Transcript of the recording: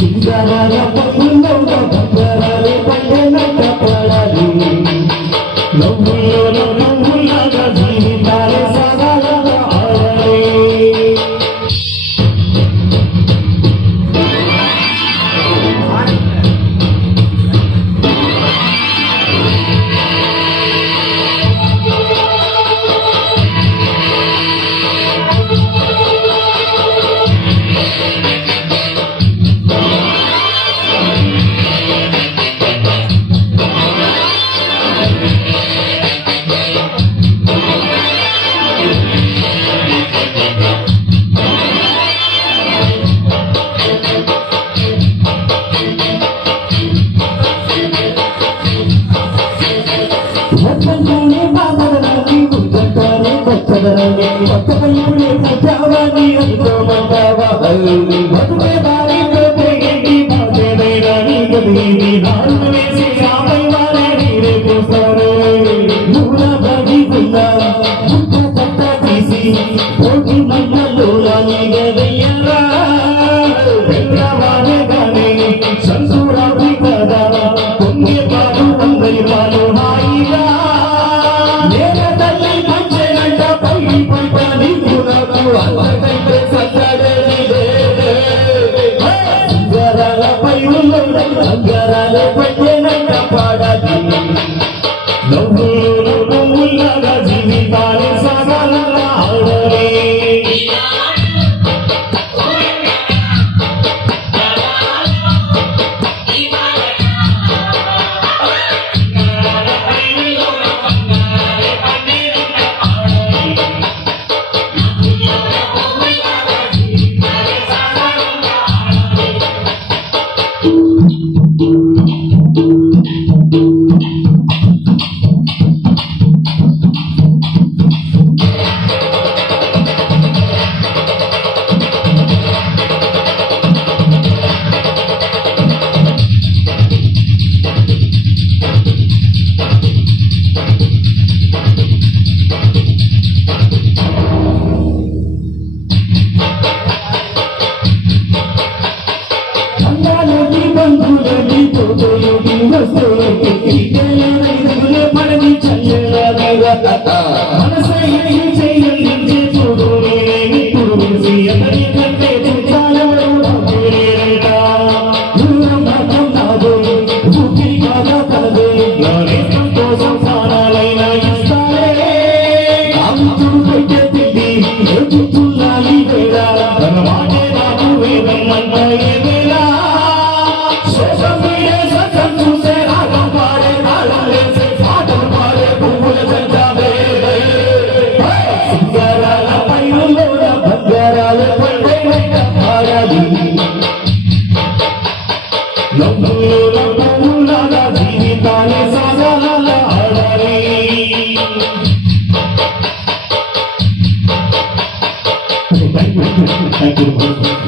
సింగారాల పప్పుల్లో బంగారాలే పల్లెనంట పడాలి నవ్వుల్లో నవ్వులాగా జీవితాలే సాగాలగా ఆడాలి కొత్త పైపులే సజావాని అనుకోమంటావా మధుమే బారితో పోయింది మాకేదైనా నీ గదిని నాలుగు వేసి 50 వారే నీరే పోస్తారు నూల బగిగున్నా ముక్క పట్ట తీసి పోగి మన్నలో నీ గదయ్యరా వెంకవానే గానే సంసూరాది కదా పొంగే పాలు అందరి పాలు హాయిగా అంగరాలే పట్టేనంట పాడాలి నవ్వులు నవ్వులాగా జీవితాలే సాగాలగా ఆడాలి మనని చల్లగా జీవితాలే సాగాలగా ఆడాలి థ్యాంక్ యూ